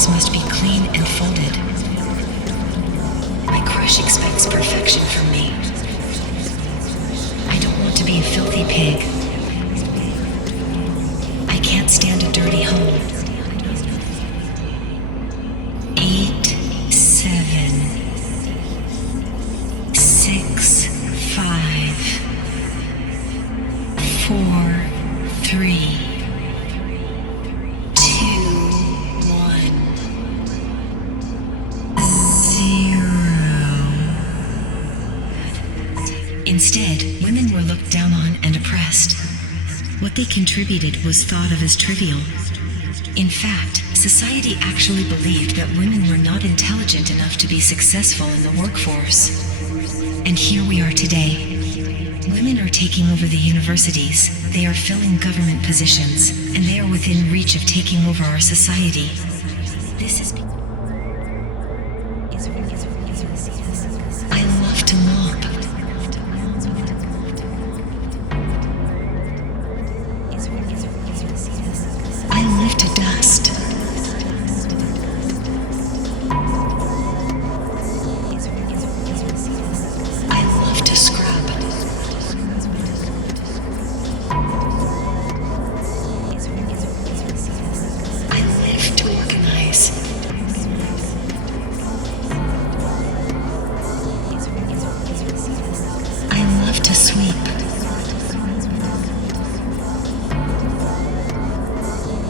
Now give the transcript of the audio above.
clothes must be clean and folded. My crush expects perfection from me. I don't want to be a filthy pig. I can't stand a dirty home. 8, 7, 6, 5, 4, 3, 2, 1, 0. Instead, women were looked down on and oppressed. What they contributed was thought of as trivial. In fact, society actually believed that women were not intelligent enough to be successful in the workforce. And here we are today. Women are taking over the universities, they are filling government positions, and they are within reach of taking over our society. This is... I love to mop. I lift a dust.